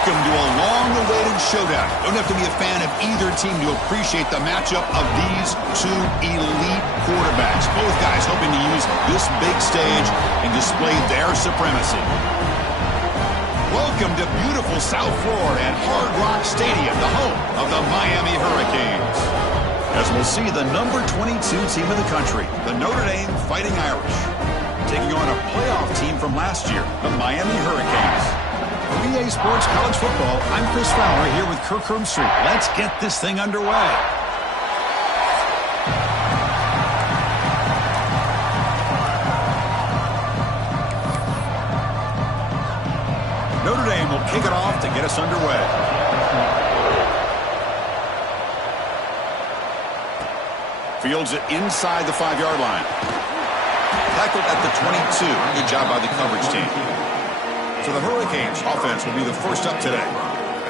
Welcome to a long-awaited showdown. Don't have to be a fan of either team to appreciate the matchup of these two elite quarterbacks. Both guys hoping to use this big stage and display their supremacy. Welcome to beautiful South Florida at Hard Rock Stadium, the home of the Miami Hurricanes. As we'll see the number 22 team in the country, the Notre Dame Fighting Irish, taking on a playoff team from last year, the Miami Hurricanes. For EA Sports College Football, I'm Chris Fowler here with Kirk Herbstreit. Let's get this thing underway. Notre Dame will kick it off to get us underway. Fields it inside the 5-yard line. Tackled at the 22. Good job by the coverage team. So the Hurricanes offense will be the first up today.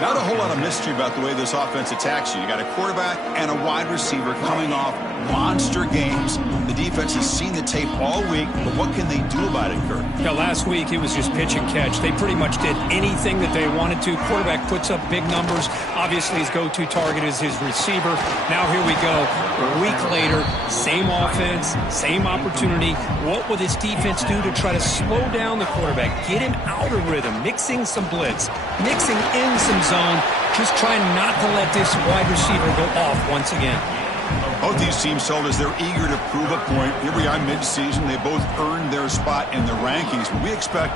Not a whole lot of mystery about the way this offense attacks you. You got a quarterback and a wide receiver coming off monster games. The defense has seen the tape all week, but what can they do about it, Kurt? Yeah, last week it was just pitch and catch. They pretty much did anything that they wanted to. Quarterback puts up big numbers. Obviously his go-to target is his receiver. Now here we go. A week later, same offense, same opportunity. What will this defense do to try to slow down the quarterback, get him out of rhythm, mixing some blitz, mixing in some zone, just trying not to let this wide receiver go off once again. Both these teams told us they're eager to prove a point. Here we are mid-season. They both earned their spot in the rankings, but we expect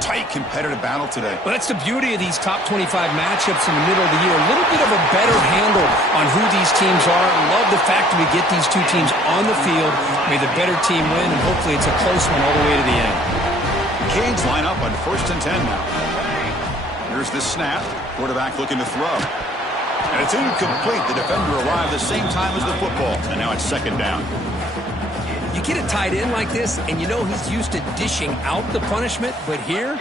tight competitive battle today. Well, that's the beauty of these top 25 matchups in the middle of the year. A little bit of a better handle on who these teams are. I love the fact that we get these two teams on the field. May the better team win, and hopefully it's a close one all the way to the end. Canes line up on 1st and 10 now. Here's the snap. Quarterback looking to throw. And it's incomplete. The defender arrived the same time as the football. And now it's 2nd down. You get a tight end like this, and you know he's used to dishing out the punishment. But here,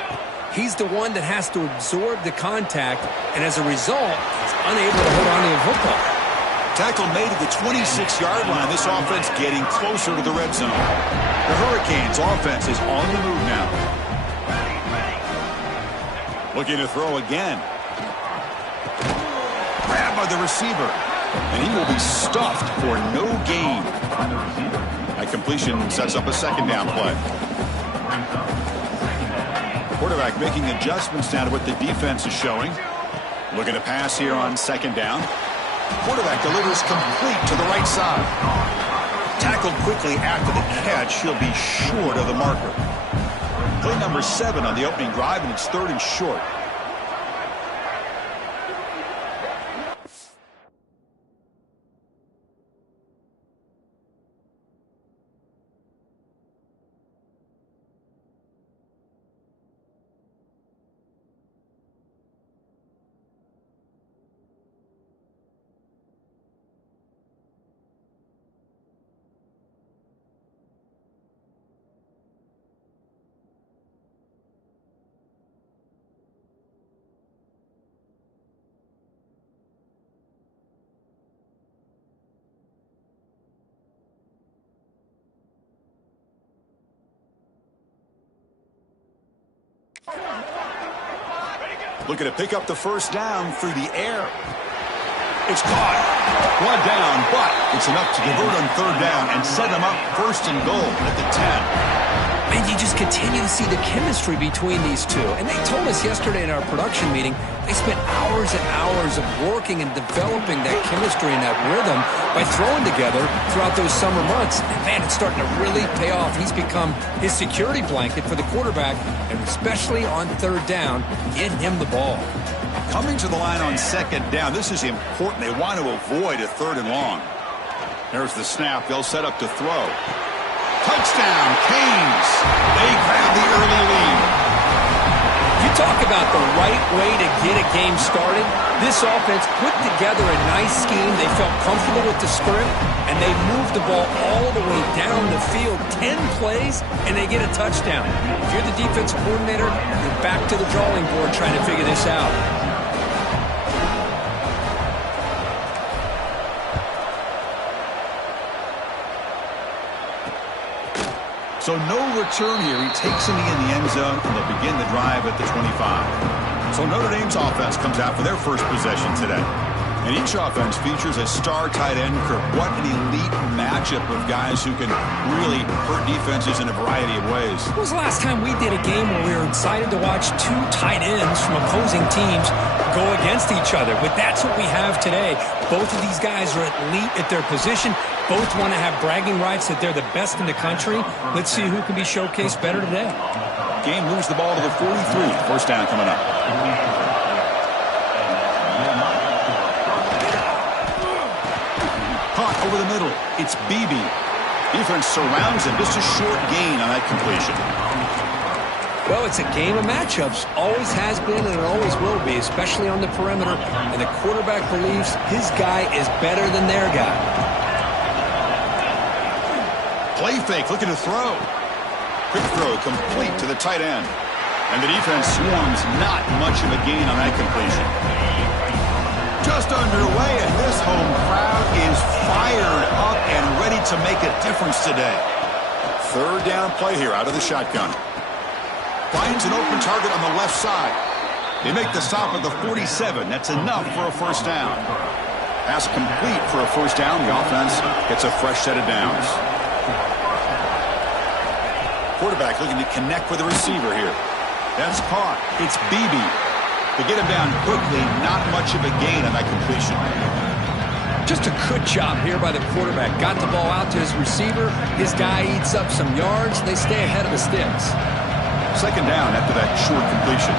he's the one that has to absorb the contact. And as a result, he's unable to hold on to the football. Tackle made at the 26-yard line. This offense getting closer to the red zone. The Hurricanes offense is on the move now. Looking to throw again. Grabbed by the receiver. And he will be stuffed for no gain. That completion sets up a 2nd down play. Quarterback making adjustments now to what the defense is showing. Looking to pass here on 2nd down. Quarterback delivers complete to the right side. Tackled quickly after the catch. He'll be short of the marker. Play number 7 on the opening drive, and it's 3rd and short. Looking to pick up the 1st down through the air. It's caught. 1 down, but it's enough to convert on 3rd down and set them up 1st and goal at the 10. And you just continue to see the chemistry between these two. And they told us yesterday in our production meeting, they spent hours and hours of working and developing that chemistry and that rhythm by throwing together throughout those summer months. And man, it's starting to really pay off. He's become his security blanket for the quarterback, and especially on 3rd down, get him the ball. Coming to the line on 2nd down, this is important. They want to avoid a 3rd and long. There's the snap. They'll set up to throw. Touchdown, Canes. They grab the early lead. You talk about the right way to get a game started. This offense put together a nice scheme. They felt comfortable with the script, and they moved the ball all the way down the field, 10 plays, and they get a touchdown. If you're the defensive coordinator, you're back to the drawing board trying to figure this out. So no return here. He takes him in the end zone, and they'll begin the drive at the 25. So Notre Dame's offense comes out for their first possession today. And each offense features a star tight end, Kirk. What an elite matchup of guys who can really hurt defenses in a variety of ways. When was the last time we did a game where we were excited to watch two tight ends from opposing teams go against each other? But that's what we have today. Both of these guys are elite at their position. Both want to have bragging rights that they're the best in the country. Let's see who can be showcased better today. Game moves the ball to the 43. First down coming up. Caught over the middle. It's Beebe. Defense surrounds him. Just a short gain on that completion. Well, it's a game of matchups. Always has been and it always will be, especially on the perimeter. And the quarterback believes his guy is better than their guy. Play fake, looking to throw. Quick throw, complete to the tight end. And the defense swarms, not much of a gain on that completion. Just underway, and this home crowd is fired up and ready to make a difference today. Third down play here out of the shotgun. Finds an open target on the left side. They make the stop at the 47. That's enough for a first down. Pass complete for a first down. The offense gets a fresh set of downs. Quarterback looking to connect with the receiver here. That's caught. It's Beebe. To get him down quickly, not much of a gain on that completion. Just a good job here by the quarterback. Got the ball out to his receiver. His guy eats up some yards. They stay ahead of the sticks. Second down after that short completion.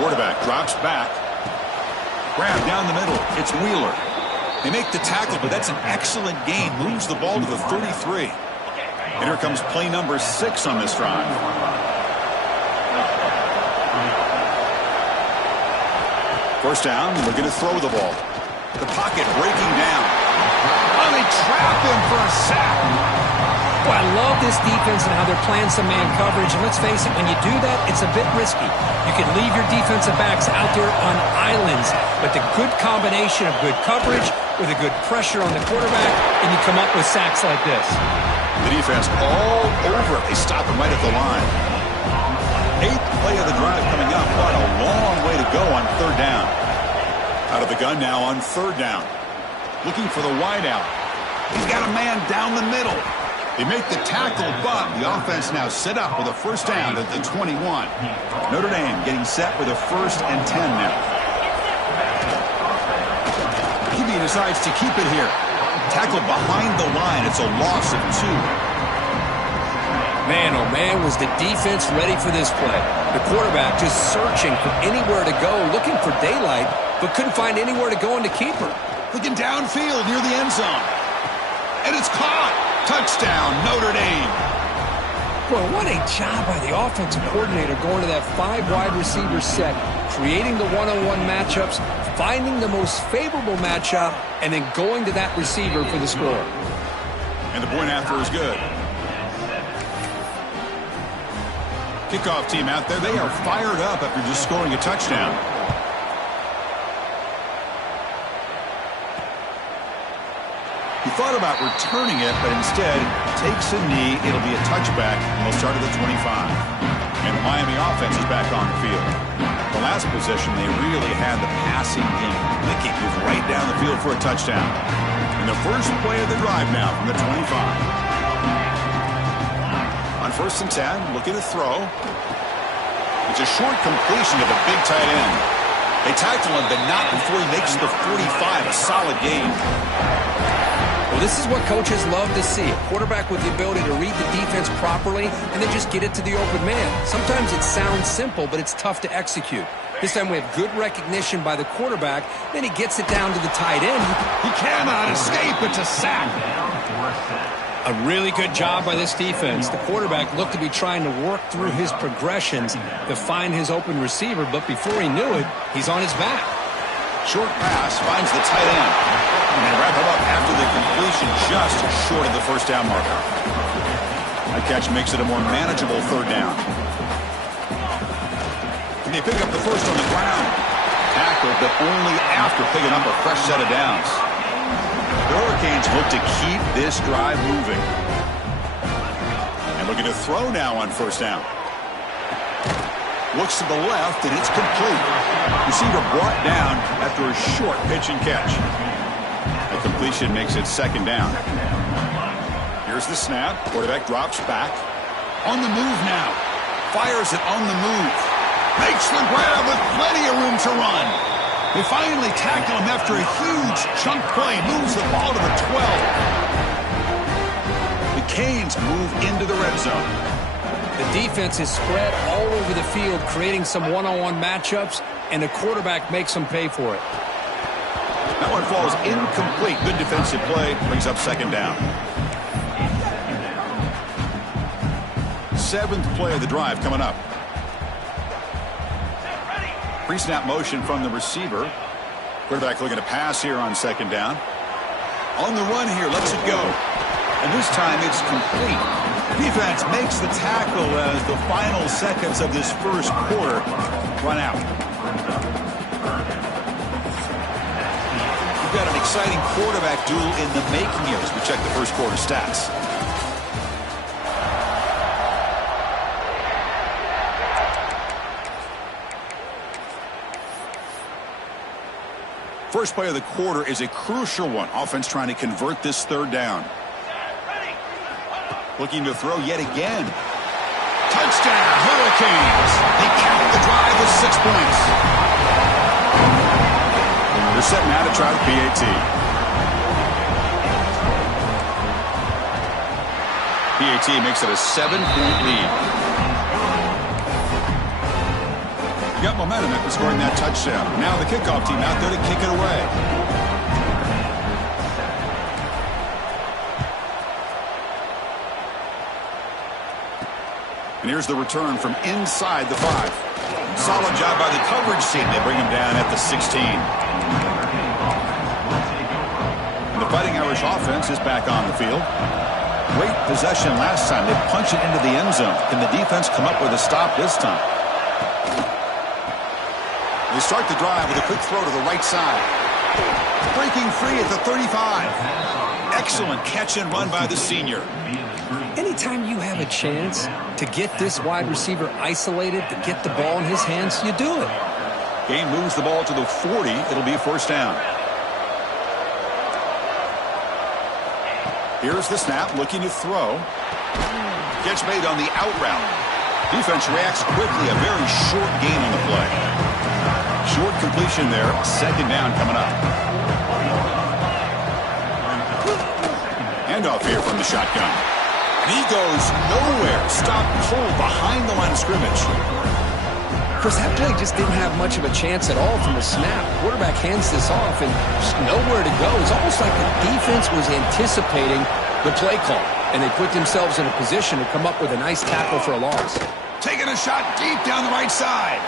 Quarterback drops back. Grab down the middle. It's Wheeler. They make the tackle, but that's an excellent gain. Moves the ball to the 33. And here comes play number 6 on this drive. First down, looking to throw the ball. The pocket breaking down. Oh, they trap him for a sack. Boy, I love this defense and how they're playing some man coverage. And let's face it, when you do that, it's a bit risky. You can leave your defensive backs out there on islands. But the good combination of good coverage with a good pressure on the quarterback, and you come up with sacks like this. The defense all over it. They stop him right at the line. 8th play of the drive coming up, but a long way to go on third down. Out of the gun now on third down. Looking for the wideout. He's got a man down the middle. They make the tackle, but the offense now set up with a first down at the 21. Notre Dame getting set with a 1st and 10 now. He decides to keep it here. Tackled behind the line. It's a loss of 2. Man, oh man, was the defense ready for this play. The quarterback just searching for anywhere to go, looking for daylight, but couldn't find anywhere to go in the keeper. Looking downfield near the end zone. And it's caught. Touchdown, Notre Dame. Well, what a job by the offensive coordinator going to that 5 wide receiver set, creating the one-on-one matchups, finding the most favorable matchup, and then going to that receiver for the score. And the point after is good. Kickoff team out there, they are fired up after just scoring a touchdown. He thought about returning it, but instead takes a knee. It'll be a touchback, and they'll start at the 25. And the Miami offense is back on the field. The last possession, they really had the passing game. Licking was right down the field for a touchdown. And the first play of the drive now from the 25. On 1st and 10, looking to throw. It's a short completion to the big tight end. They tackle him, but not before he makes the 45, a solid gain. Well, this is what coaches love to see. A quarterback with the ability to read the defense properly and then just get it to the open man. Sometimes it sounds simple, but it's tough to execute. This time we have good recognition by the quarterback. Then he gets it down to the tight end. He cannot escape. It's a sack. A really good job by this defense. The quarterback looked to be trying to work through his progressions to find his open receiver, but before he knew it, he's on his back. Short pass finds the tight end. And they wrap him up after the completion just short of the first down marker. That catch makes it a more manageable third down. And they pick up the first on the ground. Tackled, but only after picking up a fresh set of downs. The Hurricanes hope to keep this drive moving. And looking to throw now on first down. Looks to the left, and it's complete. Receiver brought down after a short pitch and catch. The completion makes it second down. Here's the snap. Quarterback drops back. On the move now. Fires it on the move. Makes the grab with plenty of room to run. They finally tackle him after a huge chunk play. Moves the ball to the 12. The Canes move into the red zone. The defense is spread all over the field, creating some one-on-one matchups, and the quarterback makes them pay for it. That one falls incomplete. Good defensive play. Brings up second down. 7th play of the drive coming up. Pre-snap motion from the receiver. Quarterback looking to pass here on second down. On the run here, lets it go. And this time it's complete. Defense makes the tackle as the final seconds of this first quarter run out. We've got an exciting quarterback duel in the making here as we check the first quarter stats. First play of the quarter is a crucial one. Offense trying to convert this third down. Looking to throw yet again. Touchdown, Hurricanes. They cap the drive with 6 points. They're setting out to try the PAT. PAT makes it a 7-point lead. You got momentum after scoring that touchdown. Now the kickoff team out there to kick it away. And here's the return from inside the 5. Solid job by the coverage team. They bring him down at the 16. And the Fighting Irish offense is back on the field. Great possession last time. They punch it into the end zone. Can the defense come up with a stop this time? They start the drive with a quick throw to the right side. Breaking free at the 35. Excellent catch and run by the senior. Anytime you have a chance to get this wide receiver isolated, to get the ball in his hands, you do it. Game moves the ball to the 40. It'll be a first down. Here's the snap, looking to throw. Catch made on the out route. Defense reacts quickly. A very short gain on the play. Short completion there. Second down coming up. Handoff here from the shotgun. And he goes nowhere. Stop cold behind the line of scrimmage. Chris, that play just didn't have much of a chance at all from the snap. Quarterback hands this off and just nowhere to go. It's almost like the defense was anticipating the play call, and they put themselves in a position to come up with a nice tackle for a loss. Taking a shot deep down the right side.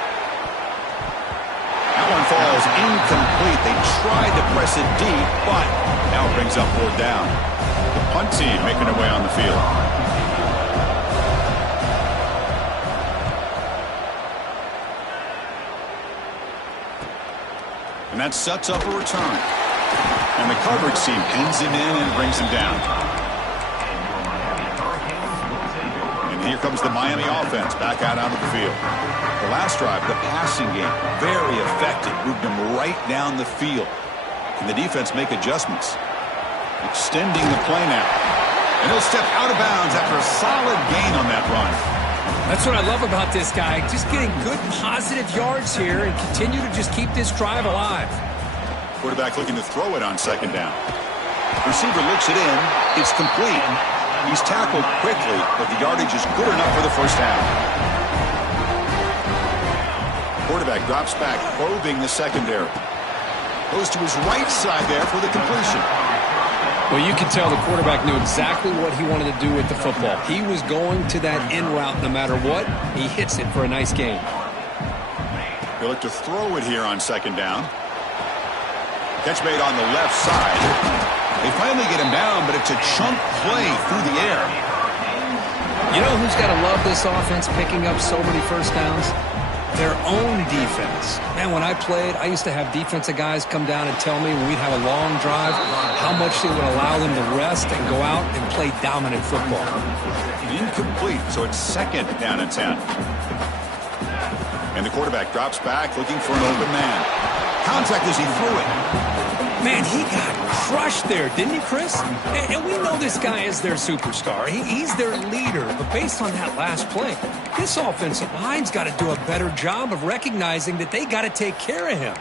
That one falls incomplete. They tried to press it deep, but now it brings up fourth down. The punt team making their way on the field. And that sets up a return. And the coverage team pins him in and brings him down. And here comes the Miami offense back out onto the field. The last drive, the passing game, very effective. Moved him right down the field. Can the defense make adjustments? Extending the play now. And he'll step out of bounds after a solid gain on that run. That's what I love about this guy. Just getting good positive yards here and continue to just keep this drive alive. Quarterback looking to throw it on second down. Receiver looks it in. It's complete. He's tackled quickly, but the yardage is good enough for the first down. Quarterback drops back, probing the secondary. Goes to his right side there for the completion. Well, you can tell the quarterback knew exactly what he wanted to do with the football. He was going to that in route no matter what. He hits it for a nice gain. They look to throw it here on second down. Catch made on the left side. They finally get him down, but it's a chunk play through the air. You know who's got to love this offense picking up so many first downs? Their own defense. Man, when I played, I used to have defensive guys come down and tell me when we'd have a long drive how much they would allow them to rest and go out and play dominant football. Incomplete, so it's second down and 10. And the quarterback drops back looking for an open man. Contact as he threw it. Man, he got crushed there, didn't he, Chris? And we know this guy is their superstar. He's their leader. But based on that last play, this offensive line's got to do a better job of recognizing that they got to take care of him.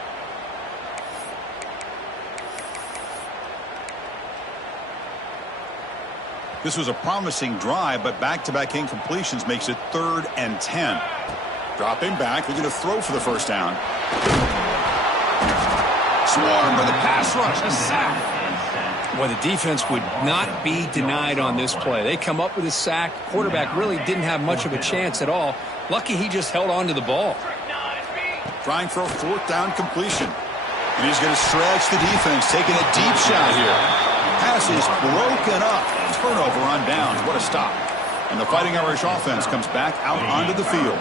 This was a promising drive, but back-to-back incompletions makes it 3rd and 10. Dropping back, looking to throw for the first down. Swarmed by the pass rush, a sack. Well, the defense would not be denied on this play. They come up with a sack. Quarterback really didn't have much of a chance at all. Lucky he just held on to the ball. Trying for a 4th down completion. And he's going to stretch the defense, taking a deep shot here. Pass is broken up. Turnover on downs. What a stop. And the Fighting Irish offense comes back out onto the field.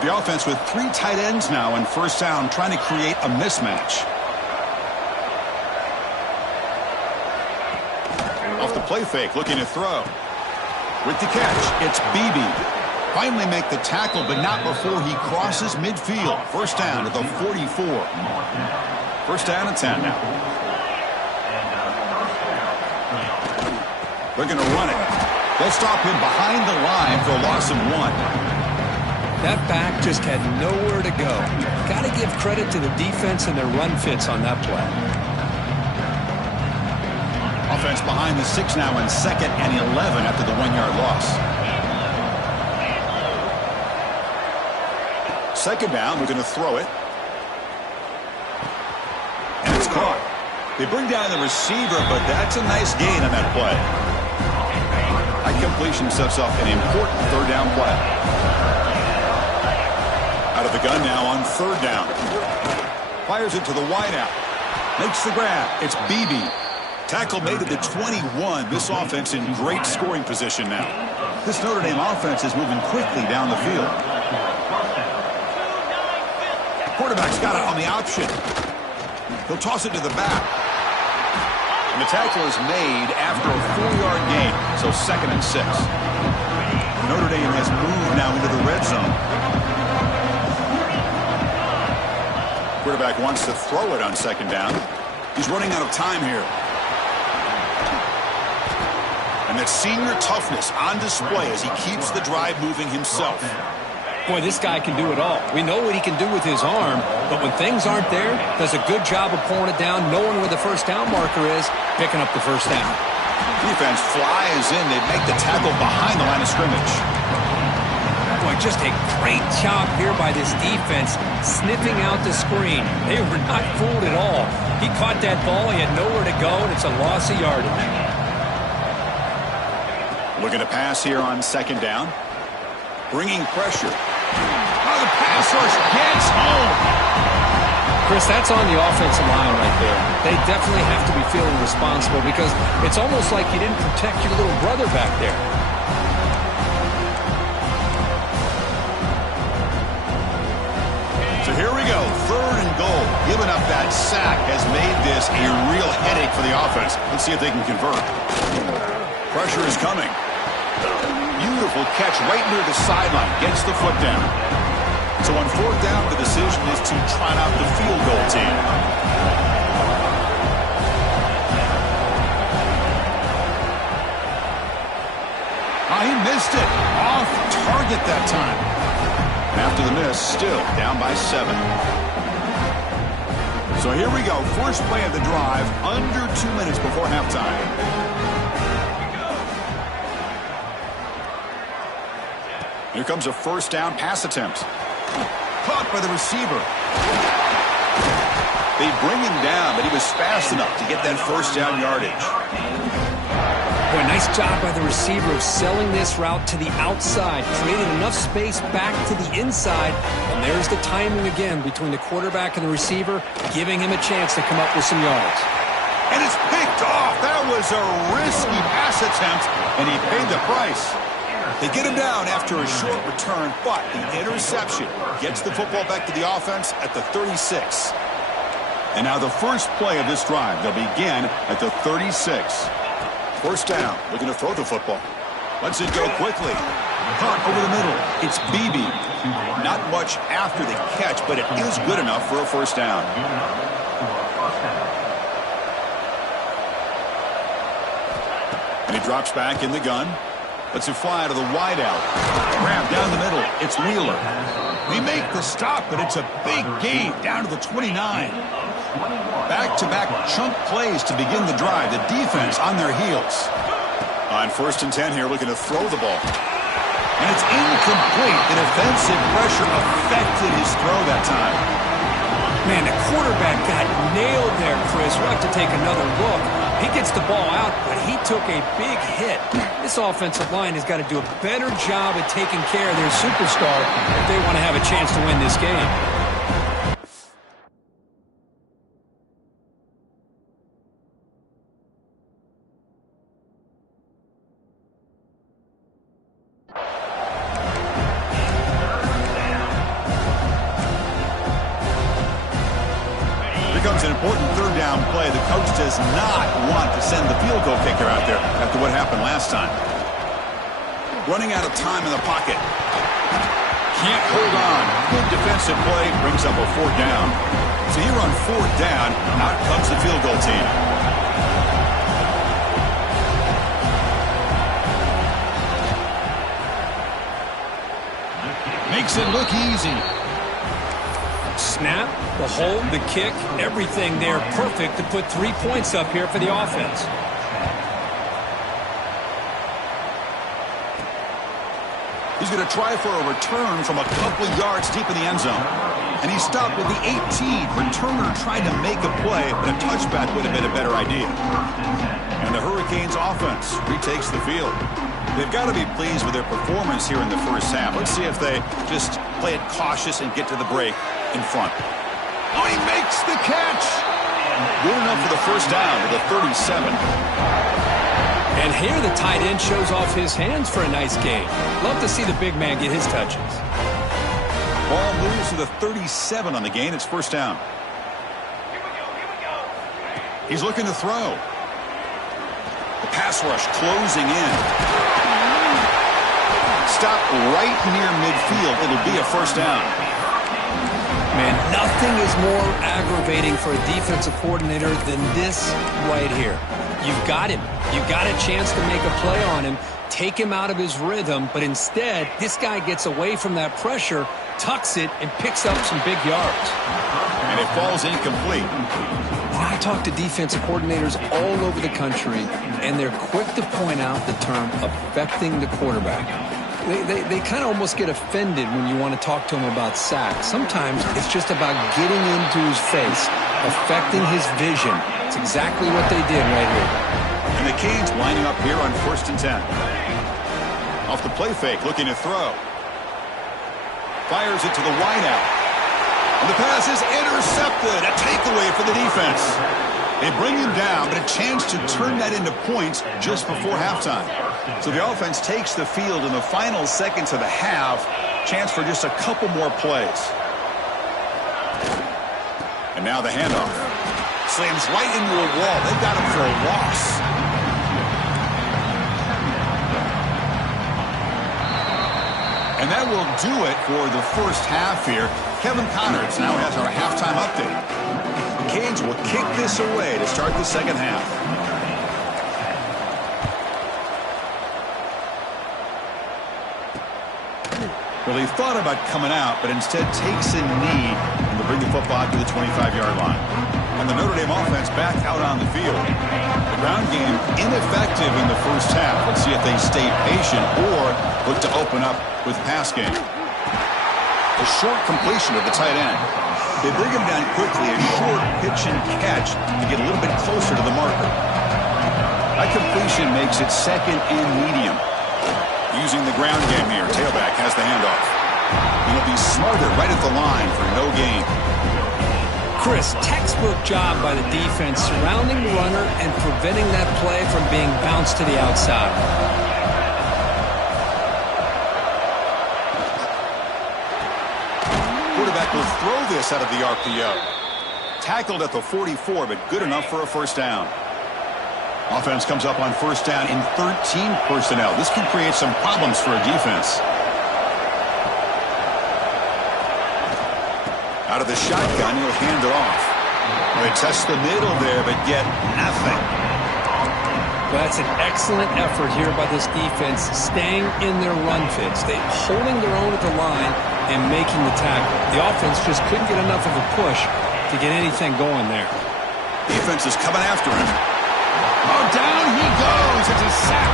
The offense with 3 tight ends now in first down, trying to create a mismatch. Off the play fake, looking to throw. With the catch, it's Beebe. Finally make the tackle, but not before he crosses midfield. First down to the 44. First down and 10 now. They're going to run it. They'll stop him behind the line for a loss of 1. That back just had nowhere to go. Got to give credit to the defense and their run fits on that play. Offense behind the 6 now in 2nd and 11 after the 1-yard loss. 2nd down, we're going to throw it. And it's caught. They bring down the receiver, but that's a nice gain on that play. That completion sets up an important 3rd down play. Out of the gun now on 3rd down. Fires it to the wideout. Makes the grab. It's Beebe. Tackle made at the 21. This offense in great scoring position now. This Notre Dame offense is moving quickly down the field. Quarterback's got it on the option. He'll toss it to the back. And the tackle is made after a 4-yard gain, so 2nd and 6. Notre Dame has moved now into the red zone. Quarterback wants to throw it on 2nd down. He's running out of time here. And that senior toughness on display as he keeps the drive moving himself. Boy, this guy can do it all. We know what he can do with his arm, but when things aren't there, does a good job of pulling it down, knowing where the first down marker is, picking up the first down. Defense flies in. They make the tackle behind the line of scrimmage. Boy, just a great job here by this defense, sniffing out the screen. They were not fooled at all. He caught that ball. He had nowhere to go, and it's a loss of yardage. Looking to pass here on 2nd down. Bringing pressure. Oh, the pass rush gets home. Chris, that's on the offensive line right there. They definitely have to be feeling responsible because it's almost like you didn't protect your little brother back there. So here we go, 3rd and goal. Giving up that sack has made this a real headache for the offense. Let's see if they can convert. Pressure is coming. Beautiful catch right near the sideline. Gets the foot down. So on 4th down, the decision is to trot out the field goal team. He missed it. Off target that time. And after the miss, still down by 7. So here we go. First play of the drive, under 2 minutes before halftime. Here comes a first down pass attempt. Caught by the receiver. They bring him down, but he was fast enough to get that first down yardage. Boy, nice job by the receiver of selling this route to the outside. Created enough space back to the inside. And there's the timing again between the quarterback and the receiver, giving him a chance to come up with some yards. And it's picked off. That was a risky pass attempt, and he paid the price. They get him down after a short return, but the interception gets the football back to the offense at the 36. And now the first play of this drive, they'll begin at the 36. First down, looking to throw the football. Lets it go quickly. Caught over the middle. It's Beebe. Not much after the catch, but it is good enough for a first down. And he drops back in the gun. Lets it fly to the wideout. Grab down the middle. It's Wheeler. They make the stop, but it's a big gain down to the 29. Back-to-back chunk plays to begin the drive. The defense on their heels. On 1st and 10 here, looking to throw the ball. And it's incomplete. The defensive pressure affected his throw that time. Man, the quarterback got nailed there, Chris. We'll have to take another look. He gets the ball out, but he took a big hit. This offensive line has got to do a better job at taking care of their superstar if they want to have a chance to win this game. Comes an important 3rd down play. The coach does not want to send the field goal kicker out there after what happened last time. Running out of time in the pocket. Can't hold on. Good defensive play. Brings up a 4th down. So here on 4th down, out comes the field goal team. Makes it look easy. Snap, the hold, the kick, everything there perfect to put 3 points up here for the offense. He's going to try for a return from a couple yards deep in the end zone. And he stopped with the 18. Returner tried to make a play, but a touchback would have been a better idea. And the Hurricanes offense retakes the field. They've got to be pleased with their performance here in the first half. Let's see if they just play it cautious and get to the break in front. Oh, he makes the catch! Good enough for the first down to the 37. And here the tight end shows off his hands for a nice game. Love to see the big man get his touches. Ball moves to the 37 on the gain. It's first down. He's looking to throw. The pass rush closing in. Stop right near midfield. It'll be a first down. Man, nothing is more aggravating for a defensive coordinator than this right here. You've got him. You've got a chance to make a play on him, take him out of his rhythm, but instead, this guy gets away from that pressure, tucks it, and picks up some big yards. And it falls incomplete. I talk to defensive coordinators all over the country, and they're quick to point out the term affecting the quarterback. They kind of almost get offended when you want to talk to them about sacks. Sometimes it's just about getting into his face, affecting his vision. It's exactly what they did right here. And the Canes lining up here on 1st and 10. Off the play fake, looking to throw. Fires it to the wideout. And the pass is intercepted. A takeaway for the defense. They bring him down, but a chance to turn that into points just before halftime. So the offense takes the field in the final seconds of the half. Chance for just a couple more plays. And now the handoff. Slams right into a wall. They've got him for a loss. And that will do it for the first half here. Kevin Connerts now has our halftime update. The Canes will kick this away to start the second half. Well, he thought about coming out, but instead takes a knee and will bring the football to the 25-yard line. And the Notre Dame offense back out on the field. The ground game ineffective in the first half. Let's see if they stay patient or look to open up with pass game. A short completion of the tight end. They bring him down quickly, a short pitch and catch to get a little bit closer to the marker. That completion makes it second and medium. Using the ground game here. Tailback has the handoff. He'll be smarter right at the line for no gain. Chris, textbook job by the defense surrounding the runner and preventing that play from being bounced to the outside. Quarterback will throw this out of the RPO. Tackled at the 44, but good enough for a first down. Offense comes up on first down in 13 personnel. This can create some problems for a defense. Out of the shotgun, he'll hand it off. They test the middle there, but get nothing. Well, that's an excellent effort here by this defense, staying in their run fits. They're holding their own at the line and making the tackle. The offense just couldn't get enough of a push to get anything going there. Defense is coming after him. Oh, down he goes. It's a sack.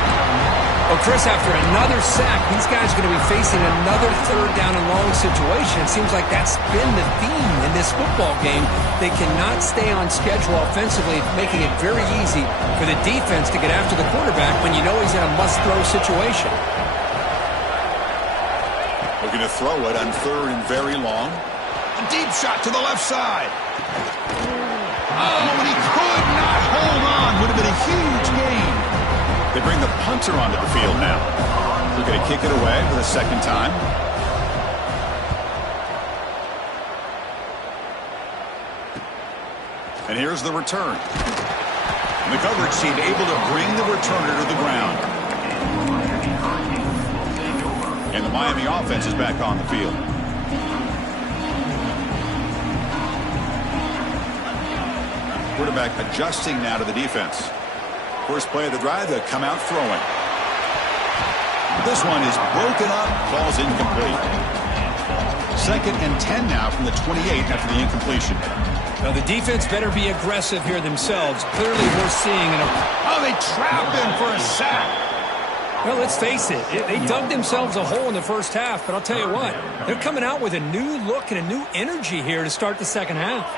Well, Chris, after another sack, these guys are going to be facing another third down and long situation. It seems like that's been the theme in this football game. They cannot stay on schedule offensively, making it very easy for the defense to get after the quarterback when you know he's in a must-throw situation. Looking to throw it on third and very long. A deep shot to the left side. Oh, and he could not hold on. Would have been a huge gain. They bring the punter onto the field now. They're going to kick it away for the second time. And here's the return. And the coverage team able to bring the returner to the ground. And the Miami offense is back on the field. Quarterback adjusting now to the defense. First play of the drive, they come out throwing. This one is broken up, falls incomplete. 2nd and 10 now from the 28 after the incompletion. Now the defense better be aggressive here themselves. Clearly we're seeing Oh, they trapped him for a sack. Well, let's face it. They dug themselves a hole in the first half, but I'll tell you what, they're coming out with a new look and a new energy here to start the second half.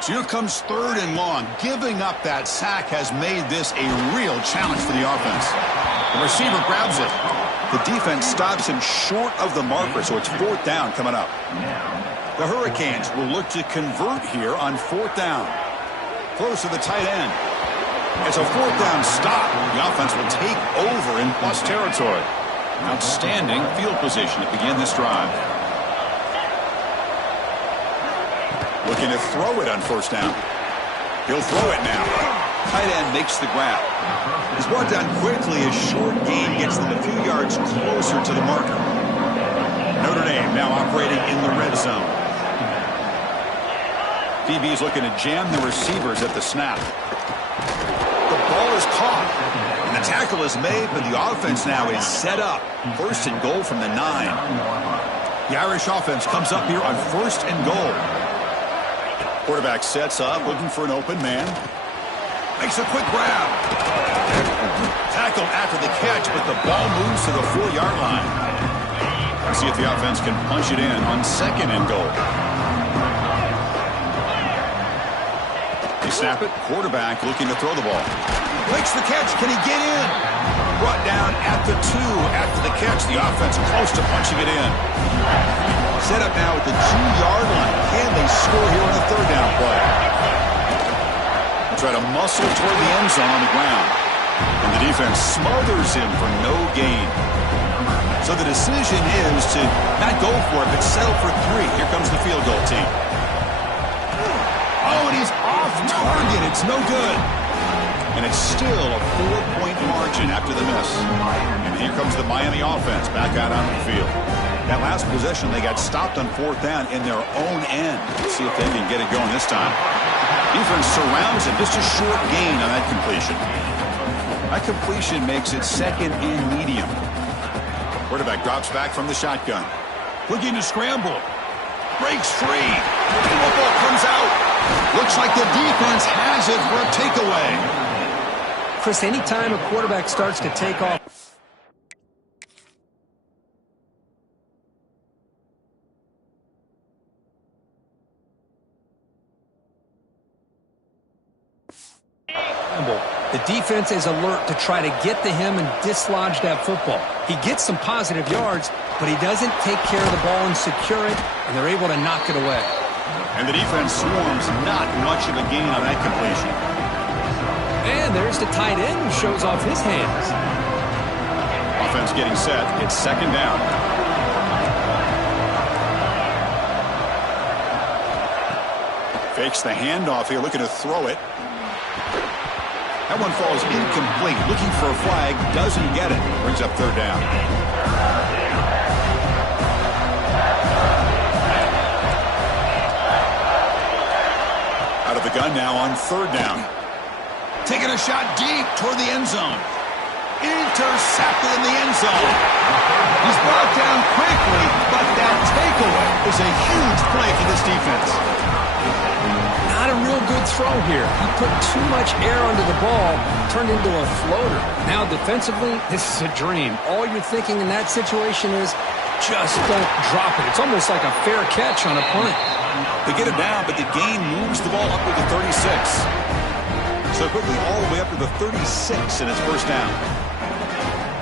So here comes 3rd and long. Giving up that sack has made this a real challenge for the offense. The receiver grabs it. The defense stops him short of the marker, so it's 4th down coming up. The Hurricanes will look to convert here on 4th down. Close to the tight end. It's a 4th down stop. The offense will take over in plus territory. Outstanding field position to begin this drive. Looking to throw it on 1st down. He'll throw it now. Tight end makes the grab. He's brought down quickly as short gain gets them a few yards closer to the marker. Notre Dame now operating in the red zone. DB's looking to jam the receivers at the snap. The ball is caught. And the tackle is made, but the offense now is set up. 1st and goal from the 9. The Irish offense comes up here on 1st and goal. Quarterback sets up, looking for an open man. Makes a quick grab. Tackled after the catch, but the ball moves to the 4-yard line. Let's see if the offense can punch it in on 2nd and goal. They snap it. Quarterback looking to throw the ball. Makes the catch. Can he get in? Brought down at the 2 after the catch. The offense close to punching it in. Set up now at the 2-yard line. Can they score here on the 3rd down play? They'll try to muscle toward the end zone on the ground. And the defense smothers him for no gain. So the decision is to not go for it, but settle for 3. Here comes the field goal team. Oh, and he's off target. It's no good. And it's still a 4-point margin after the miss. And here comes the Miami offense back out on the field. That last possession, they got stopped on 4th down in their own end. Let's see if they can get it going this time. Defense surrounds him. Just a short gain on that completion. That completion makes it 2nd and medium. Quarterback drops back from the shotgun. Looking to scramble. Breaks free. Football comes out. Looks like the defense has it for a takeaway. Chris, anytime a quarterback starts to take off, the defense is alert to try to get to him and dislodge that football. He gets some positive yards, but he doesn't take care of the ball and secure it, and they're able to knock it away. And the defense swarms not much of a gain on that completion. And there's the tight end who shows off his hands. Offense getting set. It's 2nd down. Fakes the handoff here, looking to throw it. That one falls incomplete. Looking for a flag, doesn't get it. Brings up third down. Out of the gun now on third down. Taking a shot deep toward the end zone. Intercepted in the end zone. He's brought down quickly, but that takeaway is a huge play for this defense. Not a real good throw here. He put too much air under the ball, turned into a floater. Now defensively, this is a dream. All you're thinking in that situation is just don't drop it. It's almost like a fair catch on a punt. They get it down, but the gain moves the ball up to the 36. So quickly all the way up to the 36 in its first down.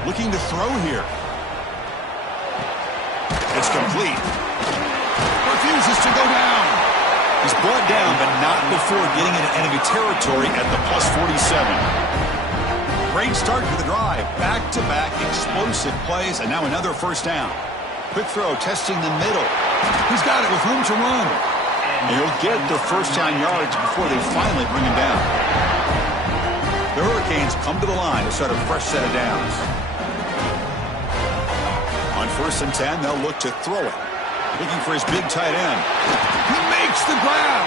Looking to throw here. It's complete. Refuses to go down. He's brought down, but not before getting into enemy territory at the plus 47. Great start to the drive. Back-to-back explosive plays, and now another first down. Quick throw, testing the middle. He's got it with room to run. And he'll get the first down yards before they finally bring him down. The Hurricanes come to the line to start a fresh set of downs. On 1st and 10, they'll look to throw it. Looking for his big tight end. He makes the grab.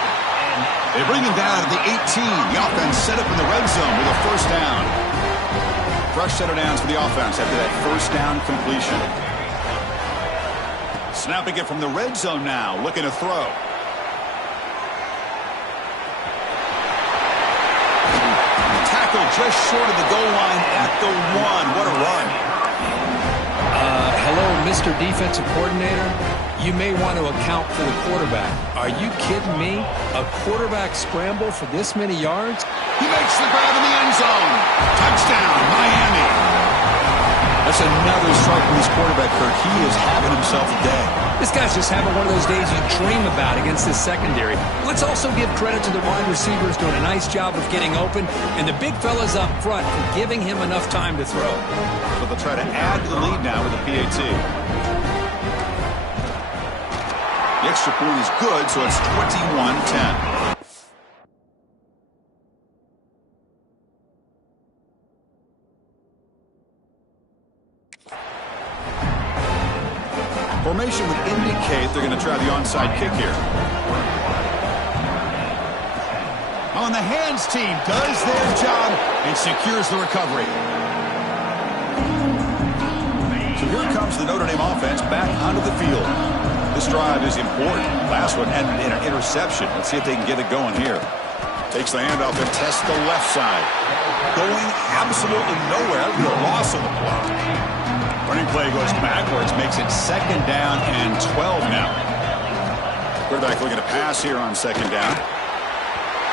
They bring him down at the 18. The offense set up in the red zone with a first down. Fresh set of downs for the offense after that first down completion. Snapping it from the red zone now, looking to throw. Tackle just short of the goal line at the 1. What a run. Hello, Mr. Defensive Coordinator. You may want to account for the quarterback. Are you kidding me? A quarterback scramble for this many yards? He makes the grab in the end zone. Touchdown, Miami. That's another strike from his quarterback, Kirk. He is having himself a day. This guy's just having one of those days you dream about against this secondary. Let's also give credit to the wide receivers doing a nice job of getting open, and the big fellas up front for giving him enough time to throw. So they'll try to add to the lead now with a PAT. The extra point is good, so it's 21-10. Formation would indicate they're going to try the onside kick here. On the hands team does their job and secures the recovery. So here comes the Notre Dame offense back onto the field. This drive is important. Last one ended in an interception. Let's see if they can get it going here. Takes the handoff and tests the left side. Going absolutely nowhere. The loss of the play. Running play goes backwards, makes it 2nd down and 12 now. Quarterback looking to pass here on 2nd down.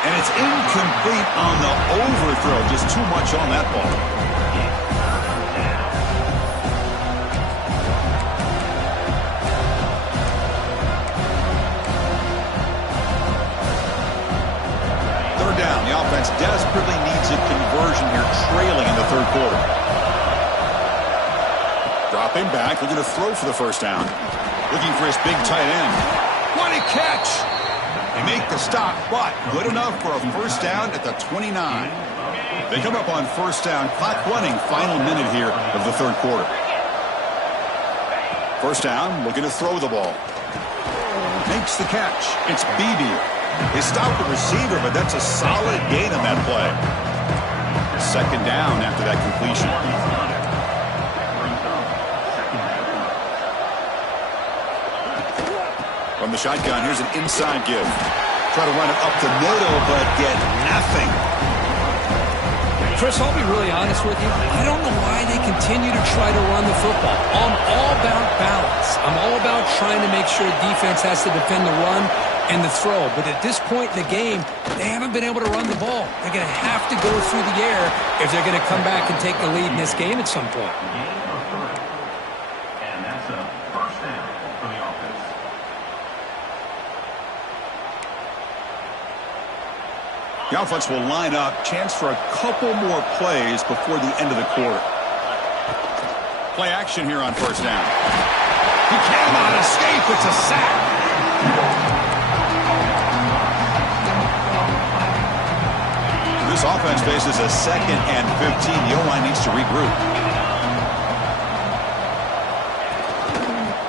And it's incomplete on the overthrow. Just too much on that ball. Third down. The offense desperately needs a conversion here, trailing in the 3rd quarter. Dropping back, looking to throw for the first down. Looking for his big tight end. What a catch! They make the stop, but good enough for a first down at the 29. They come up on first down, clock running, final minute here of the 3rd quarter. First down, looking to throw the ball. Makes the catch. It's Beebe. They stop the receiver, but that's a solid gain on that play. 2nd down after that completion. From the shotgun, here's an inside give. Try to run it up the middle, but get nothing. Chris, I'll be really honest with you. I don't know why they continue to try to run the football. I'm all about balance. I'm all about trying to make sure defense has to defend the run and the throw. But at this point in the game, they haven't been able to run the ball. They're going to have to go through the air if they're going to come back and take the lead in this game at some point. The offense will line up. Chance for a couple more plays before the end of the quarter. Play action here on first down. He cannot escape. It's a sack. This This offense faces a 2nd and 15. The O-line needs to regroup.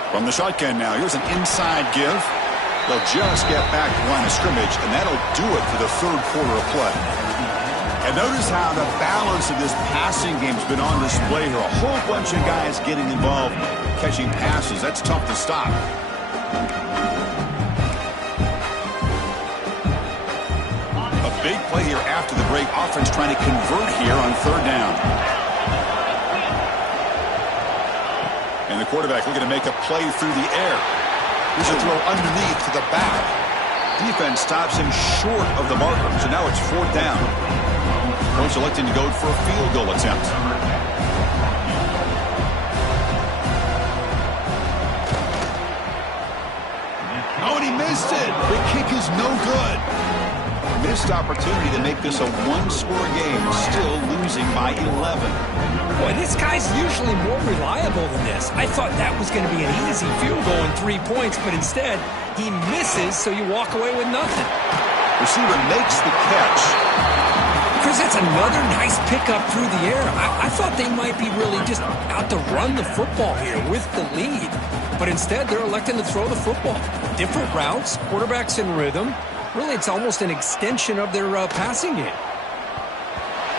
From the shotgun now, here's an inside give. They'll just get back to the line of scrimmage, and that'll do it for the 3rd quarter of play. And notice how the balance of this passing game's been on display here. A whole bunch of guys getting involved, catching passes. That's tough to stop. A big play here after the break. Offense trying to convert here on 3rd down. And the quarterback looking to make a play through the air. Here's a throw underneath to the back. Defense stops him short of the marker. So now it's 4th down. Coach electing to go for a field goal attempt. Oh, and he missed it. The kick is no good. Missed opportunity to make this a 1-score game. Still losing by 11. Boy, this guy's usually more reliable than this. I thought that was going to be an easy field goal and 3 points, but instead, he misses, so you walk away with nothing. Receiver makes the catch. Chris, that's another nice pickup through the air. I thought they might be really just out to run the football here with the lead. But instead, they're electing to throw the football. Different routes, quarterbacks in rhythm. Really, it's almost an extension of their passing game.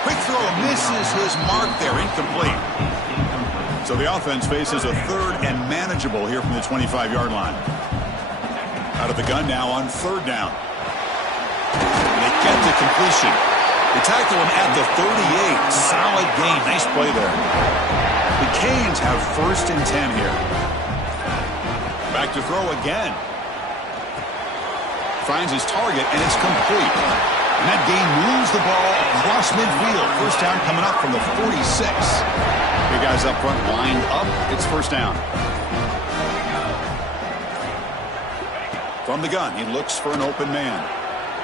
Quick throw misses his mark there, incomplete. So the offense faces a 3rd and manageable here from the 25-yard line. Out of the gun now on 3rd down. And they get the completion. They tackle him at the 38. Solid gain. Nice play there. The Canes have 1st and 10 here. Back to throw again. Finds his target, and it's complete. And that gain moves the ball across midfield. 1st down coming up from the 46. Big guys up front lined up. It's 1st down. From the gun, he looks for an open man.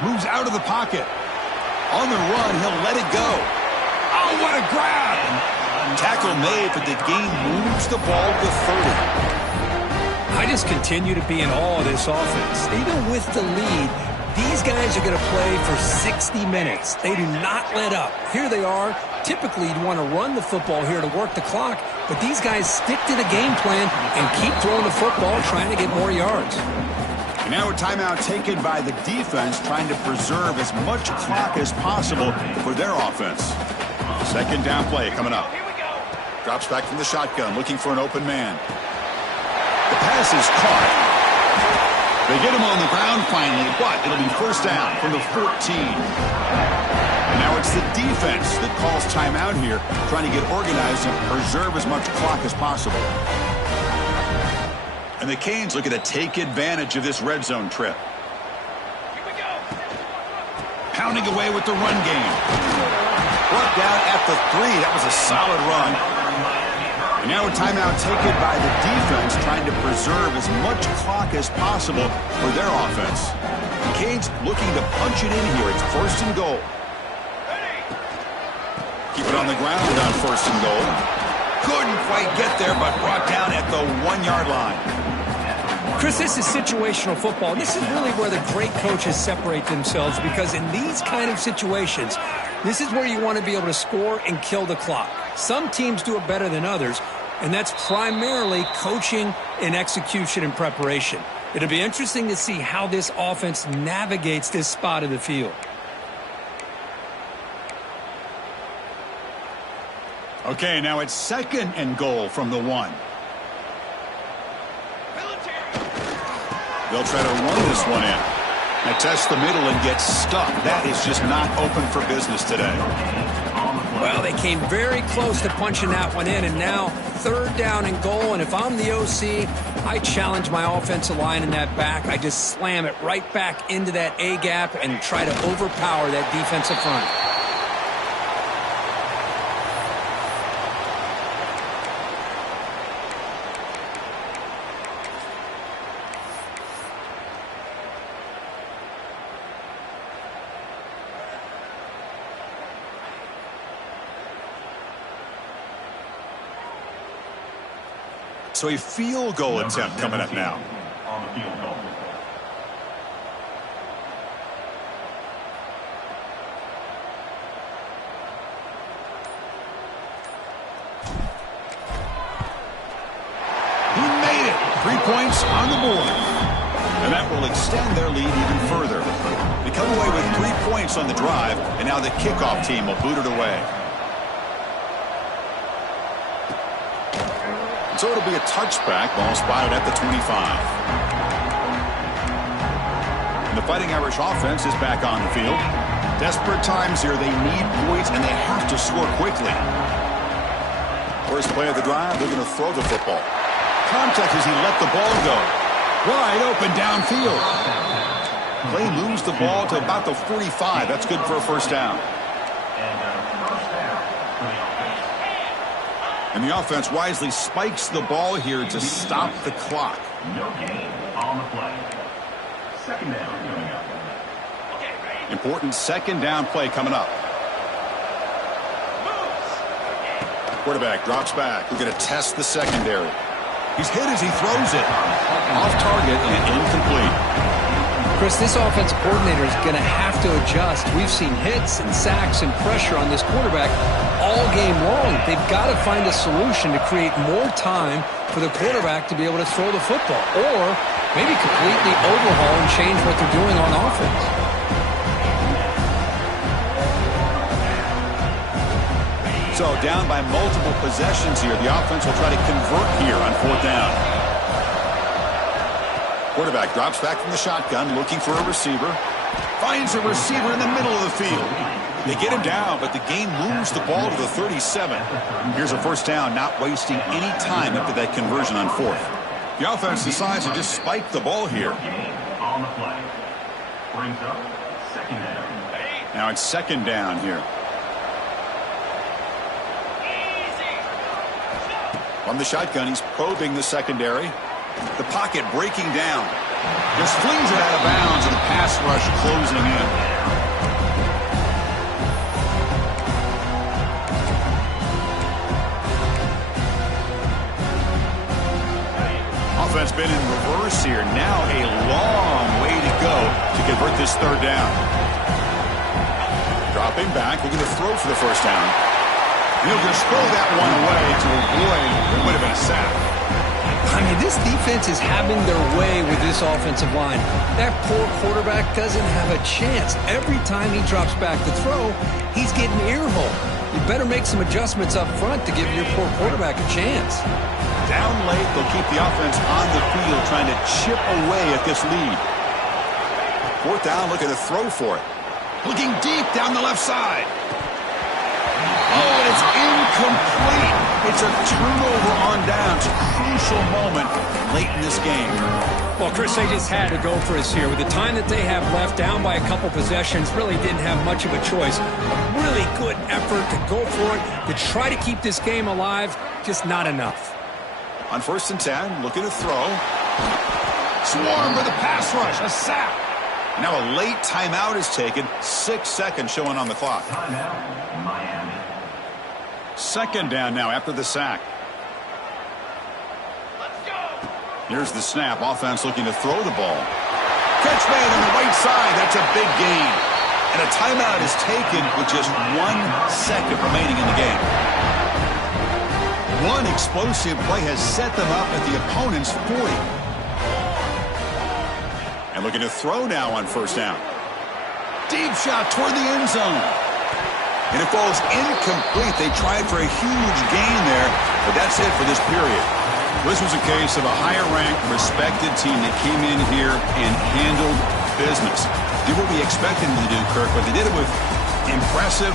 Moves out of the pocket. On the run, he'll let it go. Oh, what a grab! Tackle made, but the gain moves the ball to 30. I just continue to be in awe of this offense. Even with the lead, these guys are going to play for 60 minutes. They do not let up. Here they are. Typically, you'd want to run the football here to work the clock, but these guys stick to the game plan and keep throwing the football, trying to get more yards. And now a timeout taken by the defense, trying to preserve as much clock as possible for their offense. 2nd down play coming up. Drops back from the shotgun, looking for an open man. The pass is caught. They get him on the ground finally, but it'll be 1st down from the 14. And now it's the defense that calls timeout here, trying to get organized and preserve as much clock as possible. And the Canes looking to take advantage of this red zone trip. Here we go. Pounding away with the run game. Brought down at the 3. That was a solid run. And now a timeout taken by the defense, trying to preserve as much clock as possible for their offense. The Canes looking to punch it in here. It's 1st and goal. Keep it on the ground on 1st and goal. Couldn't quite get there, but brought down at the 1-yard line. Chris, this is situational football. This is really where the great coaches separate themselves, because in these kind of situations, this is where you want to be able to score and kill the clock. Some teams do it better than others, and that's primarily coaching and execution and preparation. It'll be interesting to see how this offense navigates this spot of the field. Okay, now it's 2nd and goal from the 1. They'll try to run this one in. They test the middle and get stuck. That is just not open for business today. Well, they came very close to punching that one in, and now 3rd down and goal. And if I'm the OC, I challenge my offensive line in that back. I just slam it right back into that A-gap and try to overpower that defensive front. So a field goal attempt coming up now. On the field goal. 3 points on the board. And that will extend their lead even further. They come away with 3 points on the drive, and now the kickoff team will boot it away. So it'll be a touchback. Ball spotted at the 25. And the Fighting Irish offense is back on the field. Desperate times here. They need points, and they have to score quickly. First play of the drive, they're going to throw the football. Contact as he let the ball go. Wide open downfield. They lose the ball to about the 45. That's good for a first down. And the offense wisely spikes the ball here to stop the clock. No gain on the play. Second down coming up. Important second down play coming up. Quarterback drops back. We're going to test the secondary. He's hit as he throws it. Off target and incomplete. Chris, this offense coordinator is going to have to adjust. We've seen hits and sacks and pressure on this quarterback all game long. They've got to find a solution to create more time for the quarterback to be able to throw the football, or maybe completely overhaul and change what they're doing on offense. So down by multiple possessions here. The offense will try to convert here on fourth down. Quarterback drops back from the shotgun, looking for a receiver. Finds a receiver in the middle of the field. They get him down, but the game moves the ball to the 37. Here's a first down, not wasting any time after that conversion on fourth. The offense decides to just spike the ball here. On the play. Brings up second down. Now it's second down here. From the shotgun, he's probing the secondary. The pocket breaking down. Just flings it out of bounds, and the pass rush closing in. Offense been in reverse here. Now a long way to go to convert this third down. Dropping back, looking to throw for the first down. He'll just throw that one away to avoid what would have been a sack. I mean, this defense is having their way with this offensive line. That poor quarterback doesn't have a chance. Every time he drops back to throw, he's getting earhole. You better make some adjustments up front to give your poor quarterback a chance. Down late, they'll keep the offense on the field trying to chip away at this lead. Fourth down, looking to throw for it. Looking deep down the left side. Oh, and it's incomplete. It's a turnover on downs. A crucial moment late in this game. Well, Chris, they just had to go for us here. With the time that they have left, down by a couple possessions, really didn't have much of a choice. A really good effort to go for it, to try to keep this game alive, just not enough. On first and 10, looking to throw. Swarm with a pass rush, a sack. Now a late timeout is taken. 6 seconds showing on the clock. Timeout, Miami. Second down now after the sack. Let's go. Here's the snap. Offense looking to throw the ball. Catch made on the right side. That's a big gain. And a timeout is taken with just 1 second remaining in the game. One explosive play has set them up at the opponent's 40. And looking to throw now on first down. Deep shot toward the end zone. And it falls incomplete. They tried for a huge gain there, but that's it for this period. This was a case of a higher-ranked, respected team that came in here and handled business. Did what we expected them to do, Kirk, but they did it with impressive